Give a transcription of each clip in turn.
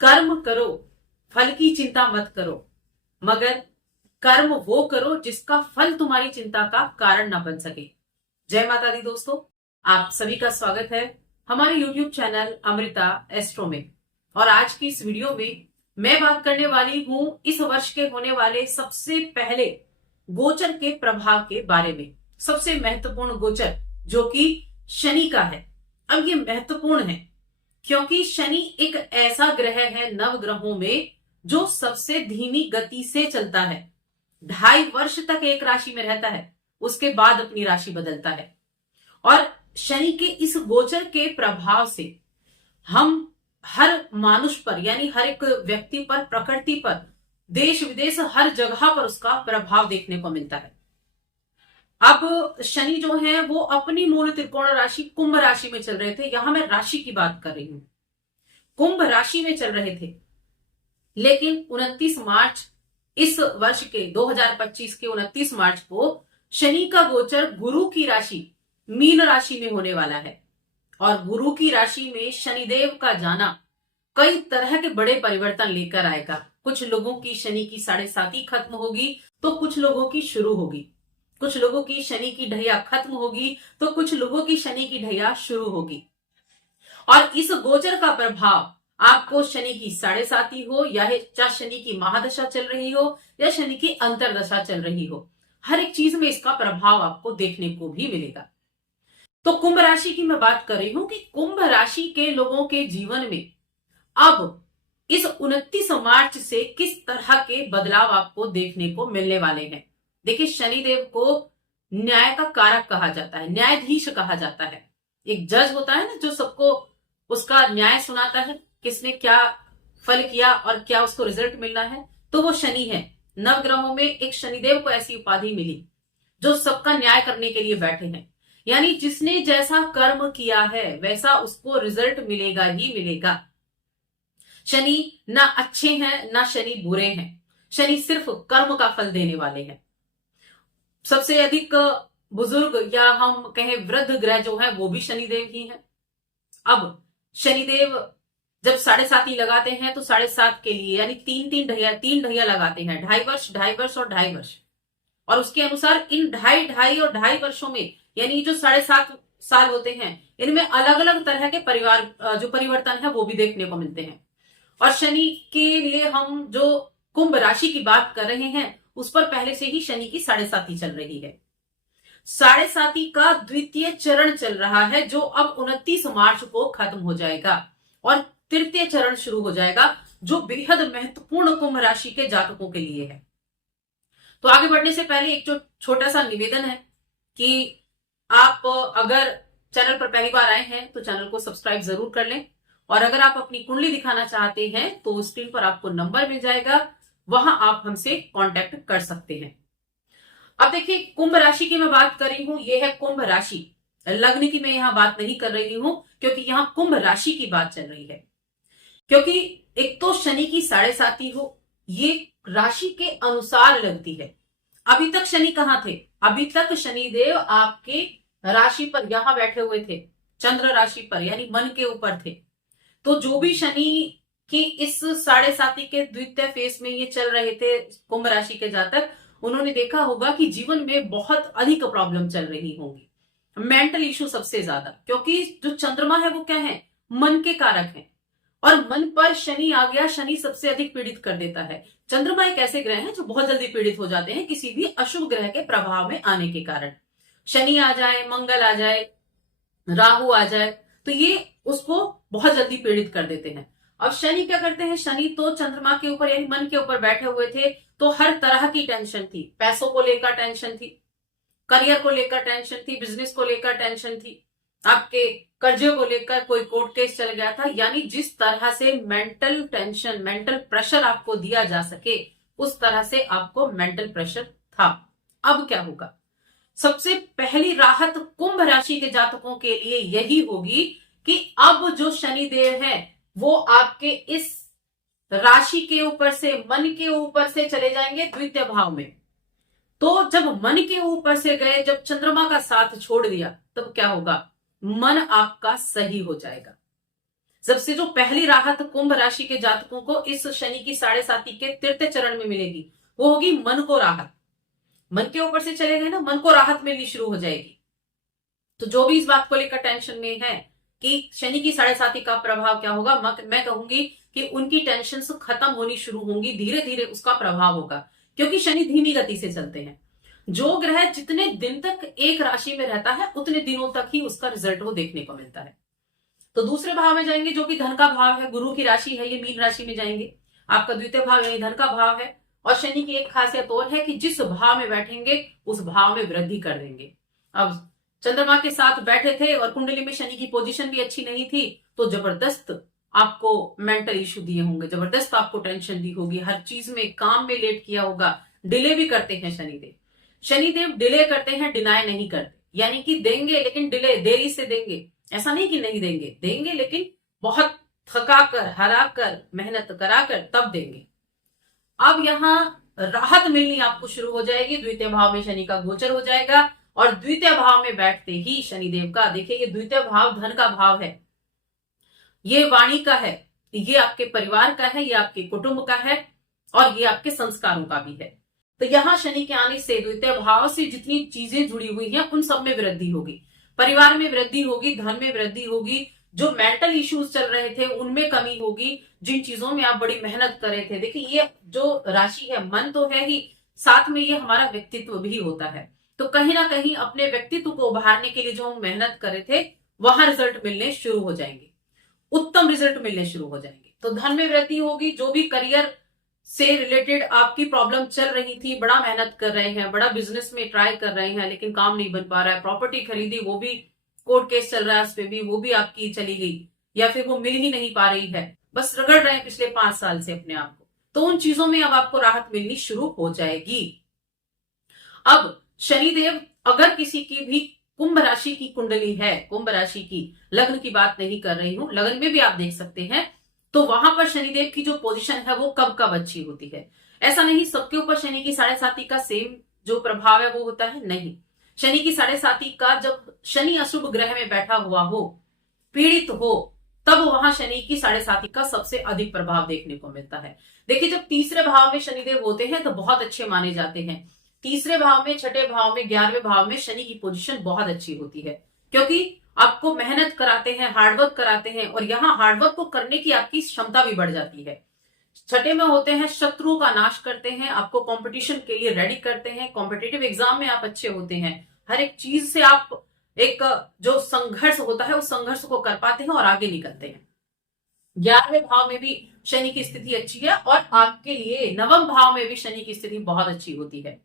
कर्म करो, फल की चिंता मत करो, मगर कर्म वो करो जिसका फल तुम्हारी चिंता का कारण ना बन सके। जय माता दी दोस्तों, आप सभी का स्वागत है हमारे YouTube चैनल अमृता एस्ट्रो में। और आज की इस वीडियो में मैं बात करने वाली हूं इस वर्ष के होने वाले सबसे पहले गोचर के प्रभाव के बारे में। सबसे महत्वपूर्ण गोचर जो कि शनि का है। अब ये महत्वपूर्ण है क्योंकि शनि एक ऐसा ग्रह है नव ग्रहों में जो सबसे धीमी गति से चलता है। 2.5 वर्ष तक एक राशि में रहता है, उसके बाद अपनी राशि बदलता है। और शनि के इस गोचर के प्रभाव से हम हर मानुष पर, यानी हर एक व्यक्ति पर, प्रकृति पर, देश विदेश हर जगह पर उसका प्रभाव देखने को मिलता है। अब शनि जो है वो अपनी मूल त्रिकोण राशि कुंभ राशि में चल रहे थे। यहां मैं राशि की बात कर रही हूं, कुंभ राशि में चल रहे थे। लेकिन 29 मार्च इस वर्ष के 2025 के 29 मार्च को शनि का गोचर गुरु की राशि मीन राशि में होने वाला है। और गुरु की राशि में शनिदेव का जाना कई तरह के बड़े परिवर्तन लेकर आएगा। कुछ लोगों की शनि की 7.5 खत्म होगी तो कुछ लोगों की शुरू होगी। कुछ लोगों की शनि की ढैया खत्म होगी तो कुछ लोगों की शनि की ढैया शुरू होगी। और इस गोचर का प्रभाव आपको शनि की 7.5 हो या शनि की महादशा चल रही हो या शनि की अंतरदशा चल रही हो, हर एक चीज में इसका प्रभाव आपको देखने को भी मिलेगा। तो कुंभ राशि की मैं बात कर रही हूं कि कुंभ राशि के लोगों के जीवन में अब इस 29 मार्च से किस तरह के बदलाव आपको देखने को मिलने वाले हैं। देखिए, शनिदेव को न्याय का कारक कहा जाता है, न्यायाधीश कहा जाता है। एक जज होता है ना जो सबको उसका न्याय सुनाता है, किसने क्या फल किया और क्या उसको रिजल्ट मिलना है, तो वो शनि है। नवग्रहों में एक शनिदेव को ऐसी उपाधि मिली जो सबका न्याय करने के लिए बैठे हैं। यानी जिसने जैसा कर्म किया है वैसा उसको रिजल्ट मिलेगा ही मिलेगा। शनि ना अच्छे हैं ना शनि बुरे हैं, शनि सिर्फ कर्म का फल देने वाले हैं। सबसे अधिक बुजुर्ग या हम कहें वृद्ध ग्रह जो है वो भी शनिदेव ही है। अब शनिदेव जब 7.5 लगाते हैं तो 7.5 के लिए यानी 3 ढैया लगाते हैं, 2.5 वर्ष, 2.5 वर्ष और 2.5 वर्ष। और उसके अनुसार इन 2.5 और 2.5 वर्षों में यानी जो 7.5 साल होते हैं इनमें अलग अलग तरह के जो परिवर्तन है वो भी देखने को मिलते हैं। और शनि के लिए हम जो कुंभ राशि की बात कर रहे हैं उस पर पहले से ही शनि की 7.5 चल रही है। 7.5 का द्वितीय चरण चल रहा है जो अब 29 मार्च को खत्म हो जाएगा और तृतीय चरण शुरू हो जाएगा जो बेहद महत्वपूर्ण कुंभ राशि के जातकों के लिए है। तो आगे बढ़ने से पहले एक जो छोटा सा निवेदन है कि आप अगर चैनल पर पहली बार आए हैं तो चैनल को सब्सक्राइब जरूर कर लें। और अगर आप अपनी कुंडली दिखाना चाहते हैं तो स्क्रीन पर आपको नंबर मिल जाएगा, वहां आप हमसे कांटेक्ट कर सकते हैं। अब देखिए, कुंभ राशि की मैं बात कर रही हूं, यह है कुंभ राशि। लग्न की मैं यहां बात नहीं कर रही हूं क्योंकि यहां कुंभ राशि की बात चल रही है। क्योंकि एक तो शनि की 7.5 हो, ये राशि के अनुसार लगती है। अभी तक शनि कहां थे? अभी तक शनिदेव आपके राशि पर यहां बैठे हुए थे, चंद्र राशि पर, यानी मन के ऊपर थे। तो जो भी शनि की इस 7.5 के द्वितीय फेस में ये चल रहे थे कुंभ राशि के जातक, उन्होंने देखा होगा कि जीवन में बहुत अधिक प्रॉब्लम चल रही होंगी, मेंटल इश्यू सबसे ज्यादा। क्योंकि जो चंद्रमा है वो क्या है? मन के कारक है। और मन पर शनि आ गया, शनि सबसे अधिक पीड़ित कर देता है। चंद्रमा एक ऐसे ग्रह हैं जो बहुत जल्दी पीड़ित हो जाते हैं किसी भी अशुभ ग्रह के प्रभाव में आने के कारण। शनि आ जाए, मंगल आ जाए, राहु आ जाए तो ये उसको बहुत जल्दी पीड़ित कर देते हैं। अब शनि क्या करते हैं? शनि तो चंद्रमा के ऊपर यानी मन के ऊपर बैठे हुए थे तो हर तरह की टेंशन थी। पैसों को लेकर टेंशन थी, करियर को लेकर टेंशन थी, बिजनेस को लेकर टेंशन थी, आपके कर्जों को लेकर कोई कोर्ट केस चल गया था। यानी जिस तरह से मेंटल टेंशन, मेंटल प्रेशर आपको दिया जा सके उस तरह से आपको मेंटल प्रेशर था। अब क्या होगा? सबसे पहली राहत कुंभ राशि के जातकों के लिए यही होगी कि अब जो शनिदेव है वो आपके इस राशि के ऊपर से, मन के ऊपर से चले जाएंगे द्वितीय भाव में। तो जब मन के ऊपर से गए, जब चंद्रमा का साथ छोड़ दिया, तब क्या होगा? मन आपका सही हो जाएगा। जब से जो पहली राहत कुंभ राशि के जातकों को इस शनि की 7.5 के तृतीय चरण में मिलेगी, वो होगी मन को राहत। मन के ऊपर से चले गए ना, मन को राहत मिलनी शुरू हो जाएगी। तो जो भी इस बात को लेकर टेंशन में है कि शनि की 7.5 का प्रभाव क्या होगा, मैं कहूंगी कि उनकी टेंशन खत्म होनी शुरू होंगी, धीरे धीरे उसका प्रभाव होगा, क्योंकि शनि धीमी गति से चलते हैं। जो ग्रह जितने दिन तक एक राशि में रहता है उतने दिनों तक ही उसका रिजल्ट वो देखने को मिलता है। तो दूसरे भाव में जाएंगे जो कि धन का भाव है, गुरु की राशि है, ये मीन राशि में जाएंगे। आपका द्वितीय भाव यानी धन का भाव है। और शनि की एक खासियत और है कि जिस भाव में बैठेंगे उस भाव में वृद्धि कर देंगे। अब चंद्रमा के साथ बैठे थे और कुंडली में शनि की पोजीशन भी अच्छी नहीं थी, तो जबरदस्त आपको मेंटल इश्यू दिए होंगे, जबरदस्त आपको टेंशन दी होगी, हर चीज में, काम में लेट किया होगा। डिले भी करते हैं शनिदेव। शनिदेव डिले करते हैं, डिनाई नहीं करते, यानी कि देंगे लेकिन डिले, देरी से देंगे। ऐसा नहीं कि नहीं देंगे, देंगे लेकिन बहुत थकाकर, हराकर, मेहनत कराकर तब देंगे। अब यहां राहत मिलनी आपको शुरू हो जाएगी। द्वितीय भाव में शनि का गोचर हो जाएगा और द्वितीय भाव में बैठते ही शनिदेव का, देखिए ये द्वितीय भाव धन का भाव है, ये वाणी का है, ये आपके परिवार का है, ये आपके कुटुंब का है और ये आपके संस्कारों का भी है। तो यहां शनि के आने से द्वितीय भाव से जितनी चीजें जुड़ी हुई हैं उन सब में वृद्धि होगी, परिवार में वृद्धि होगी, धन में वृद्धि होगी, जो मेंटल इश्यूज चल रहे थे उनमें कमी होगी, जिन चीजों में आप बड़ी मेहनत कर रहे थे। देखिए ये जो राशि है, मन तो है ही, साथ में ये हमारा व्यक्तित्व भी होता है। तो कहीं ना कहीं अपने व्यक्तित्व को उभारने के लिए जो हम मेहनत कर रहे थे वहां रिजल्ट मिलने शुरू हो जाएंगे, उत्तम रिजल्ट मिलने शुरू हो जाएंगे। तो धन में वृद्धि होगी, जो भी करियर से रिलेटेड आपकी प्रॉब्लम चल रही थी, बड़ा मेहनत कर रहे हैं, बड़ा बिजनेस में ट्राई कर रहे हैं लेकिन काम नहीं बन पा रहा है, प्रॉपर्टी खरीदी वो भी कोर्ट केस चल रहा है, उस पर भी वो भी आपकी चली गई या फिर वो मिल ही नहीं पा रही है, बस रगड़ रहे हैं पिछले 5 साल से अपने आप को, तो उन चीजों में अब आपको राहत मिलनी शुरू हो जाएगी। अब शनिदेव अगर किसी की भी कुंभ राशि की कुंडली है, कुंभ राशि की, लग्न की बात नहीं कर रही हूं, लग्न में भी आप देख सकते हैं, तो वहां पर शनिदेव की जो पोजीशन है वो कब कब अच्छी होती है। ऐसा नहीं सबके ऊपर शनि की 7.5 का सेम जो प्रभाव है वो होता है, नहीं। शनि की 7.5 का जब शनि अशुभ ग्रह में बैठा हुआ हो, पीड़ित हो, तब वहां शनि की 7.5 का सबसे अधिक प्रभाव देखने को मिलता है। देखिए जब तीसरे भाव में शनिदेव होते हैं तो बहुत अच्छे माने जाते हैं। तीसरे भाव में, छठे भाव में, 11वें भाव में शनि की पोजीशन बहुत अच्छी होती है, क्योंकि आपको मेहनत कराते हैं, हार्डवर्क कराते हैं और यहाँ हार्डवर्क को करने की आपकी क्षमता भी बढ़ जाती है। छठे में होते हैं, शत्रुओं का नाश करते हैं, आपको कंपटीशन के लिए रेडी करते हैं, कॉम्पिटिटिव एग्जाम में आप अच्छे होते हैं, हर एक चीज से आप एक जो संघर्ष होता है उस संघर्ष को कर पाते हैं और आगे निकलते हैं। 11वें भाव में भी शनि की स्थिति अच्छी है और आपके लिए 9वें भाव में भी शनि की स्थिति बहुत अच्छी होती है।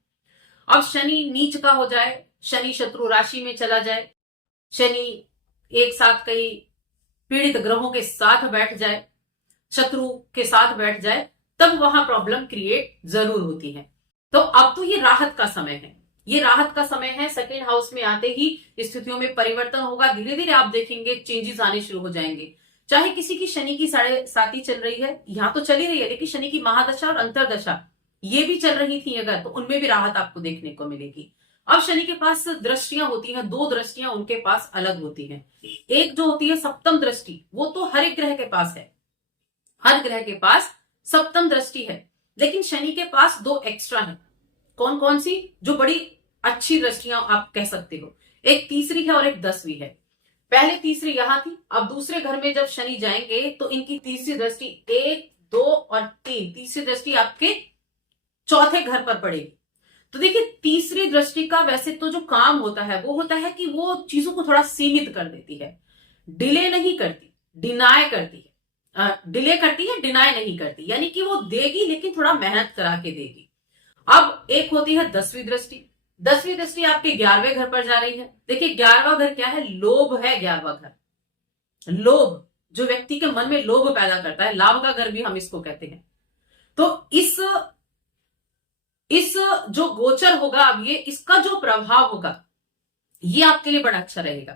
अब शनि नीच का हो जाए, शनि शत्रु राशि में चला जाए, शनि एक साथ कई पीड़ित ग्रहों के साथ बैठ जाए, शत्रु के साथ बैठ जाए, तब वहां प्रॉब्लम क्रिएट जरूर होती है। तो अब तो ये राहत का समय है, ये राहत का समय है। सेकेंड हाउस में आते ही स्थितियों में परिवर्तन होगा, धीरे धीरे आप देखेंगे चेंजेस आने शुरू हो जाएंगे। चाहे किसी की शनि की 7.5 चल रही है, यहां तो चली रही है, लेकिन शनि की महादशा और अंतरदशा ये भी चल रही थी अगर, तो उनमें भी राहत आपको देखने को मिलेगी। अब शनि के पास दृष्टियां होती हैं, 2 दृष्टियां उनके पास अलग होती हैं। एक जो होती है सप्तम दृष्टि, वो तो हर एक ग्रह के पास है, हर ग्रह के पास सप्तम दृष्टि है, लेकिन शनि के पास 2 एक्स्ट्रा है। कौन कौन सी? जो बड़ी अच्छी दृष्टियां आप कह सकते हो, एक तीसरी है और एक 10वीं है। पहले तीसरी यहां थी, अब दूसरे घर में जब शनि जाएंगे तो इनकी तीसरी दृष्टि 1, 2 और 3, तीसरी दृष्टि आपके चौथे घर पर पड़ेगी। तो देखिए तीसरी दृष्टि का वैसे तो जो काम होता है वो होता है कि वो चीजों को थोड़ा सीमित कर देती है, डिले नहीं करती, डिनाय करती है, डिले करती है, डिनाय नहीं करती, यानी कि वो देगी लेकिन थोड़ा मेहनत करा के देगी। अब एक होती है 10वीं दृष्टि, 10वीं दृष्टि आपके 11वें घर पर जा रही है। देखिए 11वां घर क्या है? लोभ है 11वां घर, लोभ जो व्यक्ति के मन में लोभ पैदा करता है, लाभ का घर भी हम इसको कहते हैं। तो इस जो गोचर होगा अब ये, इसका जो प्रभाव होगा ये आपके लिए बड़ा अच्छा रहेगा,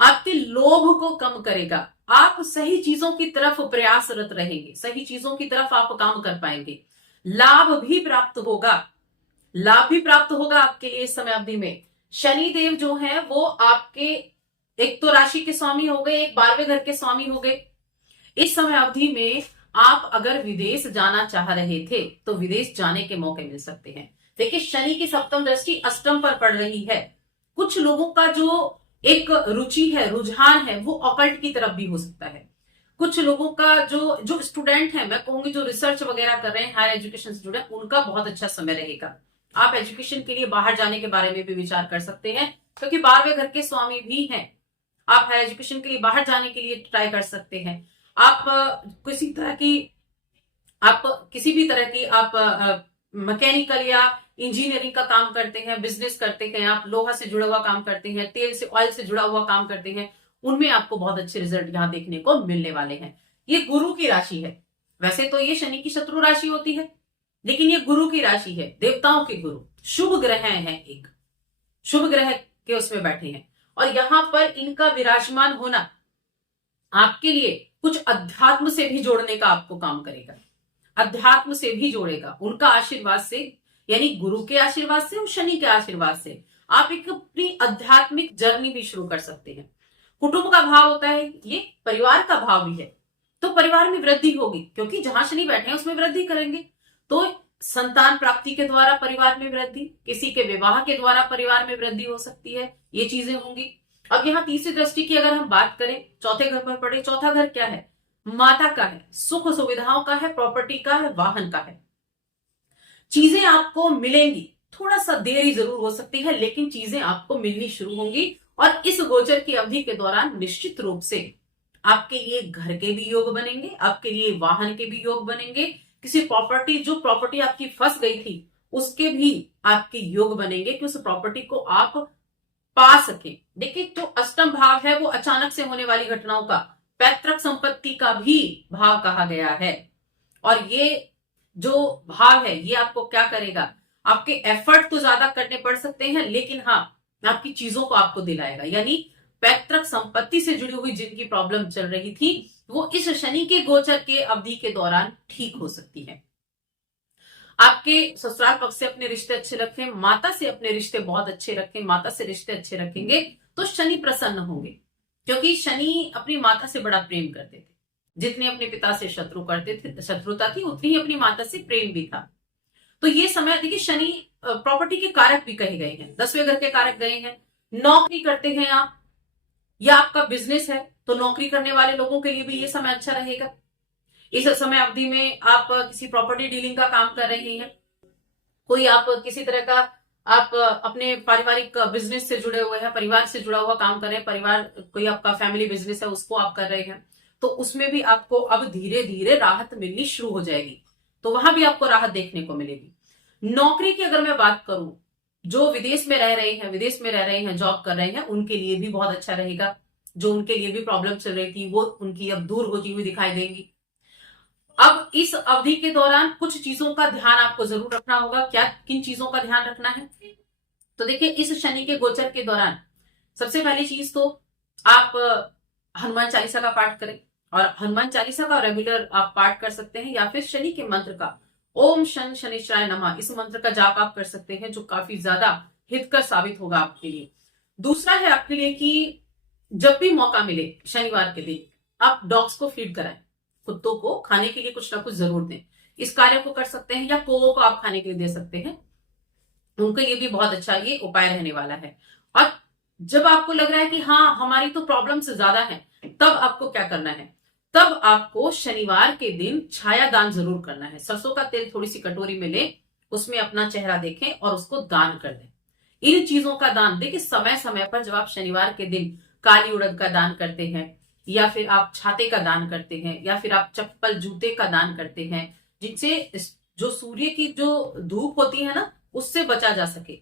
आपके लोभ को कम करेगा, आप सही चीजों की तरफ प्रयासरत रहेंगे, सही चीजों की तरफ आप काम कर पाएंगे, लाभ भी प्राप्त होगा, लाभ भी प्राप्त होगा आपके लिए इस समय अवधि में। शनिदेव जो है वो आपके एक तो राशि के स्वामी हो गए, एक 12वें घर के स्वामी हो गए, इस समय अवधि में आप अगर विदेश जाना चाह रहे थे तो विदेश जाने के मौके मिल सकते हैं। देखिए, शनि की सप्तम दृष्टि अष्टम पर पड़ रही है। कुछ लोगों का जो एक रुचि है, रुझान है, वो ऑकल्ट की तरफ भी हो सकता है। कुछ लोगों का जो स्टूडेंट है, मैं कहूंगी जो रिसर्च वगैरह कर रहे हैं, हायर एजुकेशन से जुड़े, उनका बहुत अच्छा समय रहेगा। आप एजुकेशन के लिए बाहर जाने के बारे में भी विचार कर सकते हैं, क्योंकि 12वें घर के स्वामी भी हैं। आप हायर एजुकेशन के लिए बाहर जाने के लिए ट्राई कर सकते हैं। आप किसी भी तरह की आप मैकेनिकल या इंजीनियरिंग का काम करते हैं, बिजनेस करते हैं, आप लोहा से जुड़ा हुआ काम करते हैं, तेल से, ऑयल से जुड़ा हुआ काम करते हैं, उनमें आपको बहुत अच्छे रिजल्ट यहां देखने को मिलने वाले हैं। ये गुरु की राशि है। वैसे तो ये शनि की शत्रु राशि होती है, लेकिन ये गुरु की राशि है, देवताओं के गुरु, शुभ ग्रह हैं, एक शुभ ग्रह के उसमें बैठे हैं। और यहां पर इनका विराजमान होना आपके लिए कुछ अध्यात्म से भी जोड़ने का आपको काम करेगा, अध्यात्म से भी जोड़ेगा। उनका आशीर्वाद से, यानी गुरु के आशीर्वाद से और शनि के आशीर्वाद से आप एक अपनी आध्यात्मिक जर्नी भी शुरू कर सकते हैं। कुटुंब का भाव होता है, ये परिवार का भाव भी है, तो परिवार में वृद्धि होगी, क्योंकि जहां शनि बैठे हैं उसमें वृद्धि करेंगे। तो संतान प्राप्ति के द्वारा परिवार में वृद्धि, किसी के विवाह के द्वारा परिवार में वृद्धि हो सकती है, ये चीजें होंगी। अब यहाँ तीसरी दृष्टि की अगर हम बात करें, चौथे घर पर पड़े। चौथा घर क्या है? माता का है, सुख सुविधाओं का है, प्रॉपर्टी का है, वाहन का है। चीजें आपको मिलेंगी, थोड़ा सा देरी जरूर हो सकती है, लेकिन चीजें आपको मिलनी शुरू होंगी। और इस गोचर की अवधि के दौरान निश्चित रूप से आपके लिए घर के भी योग बनेंगे, आपके लिए वाहन के भी योग बनेंगे, किसी जो प्रॉपर्टी आपकी फंस गई थी उसके भी आपके योग बनेंगे कि उस प्रॉपर्टी को आप पा सके। देखिए, जो अष्टम भाव है वो अचानक से होने वाली घटनाओं का, पैतृक संपत्ति का भी भाव कहा गया है। और ये जो भाव है ये आपको क्या करेगा, आपके एफर्ट तो ज्यादा करने पड़ सकते हैं, लेकिन हाँ, आपकी चीजों को आपको दिलाएगा। यानी पैतृक संपत्ति से जुड़ी हुई जिनकी प्रॉब्लम चल रही थी, वो इस शनि के गोचर के अवधि के दौरान ठीक हो सकती है। आपके ससुराल पक्ष से अपने रिश्ते अच्छे रखें, माता से अपने रिश्ते बहुत अच्छे रखें। माता से रिश्ते अच्छे रखेंगे तो शनि प्रसन्न होंगे, क्योंकि शनि अपनी माता से बड़ा प्रेम करते थे। जितने अपने पिता से शत्रुता थी, उतनी ही अपनी माता से प्रेम भी था। तो ये समय, देखिए, शनि प्रॉपर्टी के कारक भी कहे गए हैं, 10वें घर के कारक गए हैं। नौकरी करते हैं आप, या आपका बिजनेस है, तो नौकरी करने वाले लोगों के लिए भी ये समय अच्छा रहेगा। इस समय अवधि में आप किसी प्रॉपर्टी डीलिंग का काम कर रहे हैं, कोई आप किसी तरह का आप अपने पारिवारिक बिजनेस से जुड़े हुए हैं, परिवार से जुड़ा हुआ काम कर रहे हैं, परिवार, कोई आपका फैमिली बिजनेस है उसको आप कर रहे हैं, तो उसमें भी आपको अब धीरे धीरे राहत मिलनी शुरू हो जाएगी। तो वहां भी आपको राहत देखने को मिलेगी। नौकरी की अगर मैं बात करूं, जो विदेश में रह रहे हैं, जॉब कर रहे हैं, उनके लिए भी बहुत अच्छा रहेगा। जो उनके लिए भी प्रॉब्लम चल रही थी वो उनकी अब दूर होती हुई दिखाई देंगी। अब इस अवधि के दौरान कुछ चीजों का ध्यान आपको जरूर रखना होगा। क्या, किन चीजों का ध्यान रखना है? तो देखिए, इस शनि के गोचर के दौरान सबसे पहली चीज तो आप हनुमान चालीसा का पाठ करें, और हनुमान चालीसा का रेगुलर आप पाठ कर सकते हैं, या फिर शनि के मंत्र का ओम शन शनिश्चराय नमः, इस मंत्र का जाप आप कर सकते हैं, जो काफी ज्यादा हितकर साबित होगा आपके लिए। दूसरा है आपके लिए कि जब भी मौका मिले शनिवार के दिन आप डॉग्स को फीड कराएं, कुत्तों को खाने के लिए कुछ ना कुछ जरूर दें। इस कार्य को कर सकते हैं, या कौवों को आप खाने के लिए दे सकते हैं, उनके लिए भी बहुत अच्छा ये उपाय रहने वाला है। और जब आपको लग रहा है कि हाँ, हमारी तो प्रॉब्लम्स ज्यादा है, तब आपको क्या करना है? तब आपको शनिवार के दिन छाया दान जरूर करना है। सरसों का तेल थोड़ी सी कटोरी में लें, उसमें अपना चेहरा देखें और उसको दान कर दें। इन चीजों का दान, देखिए, समय समय पर जब आप शनिवार के दिन काली उड़द का दान करते हैं, या फिर आप छाते का दान करते हैं, या फिर आप चप्पल जूते का दान करते हैं, जिनसे जो सूर्य की जो धूप होती है ना, उससे बचा जा सके,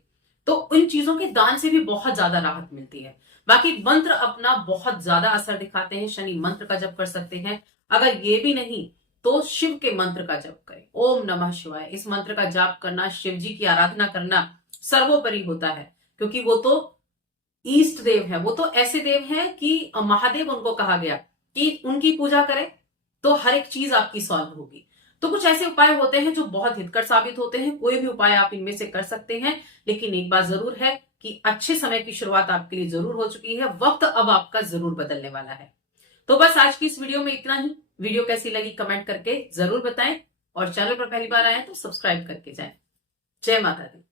तो इन चीजों के दान से भी बहुत ज्यादा राहत मिलती है। बाकी मंत्र अपना बहुत ज्यादा असर दिखाते हैं। शनि मंत्र का जप कर सकते हैं। अगर ये भी नहीं तो शिव के मंत्र का जप करें, ओम नमः शिवाय। इस मंत्र का जाप करना, शिव जी की आराधना करना सर्वोपरि होता है, क्योंकि वो तो ईष्ट देव है, वो तो ऐसे देव हैं कि महादेव उनको कहा गया कि उनकी पूजा करें तो हर एक चीज आपकी सॉल्व होगी। तो कुछ ऐसे उपाय होते हैं जो बहुत हितकर साबित होते हैं। कोई भी उपाय आप इनमें से कर सकते हैं, लेकिन एक बात जरूर है कि अच्छे समय की शुरुआत आपके लिए जरूर हो चुकी है। वक्त अब आपका जरूर बदलने वाला है। तो बस आज की इस वीडियो में इतना ही। वीडियो कैसी लगी कमेंट करके जरूर बताएं और चैनल पर पहली बार आए तो सब्सक्राइब करके जाएं। जय माता दी।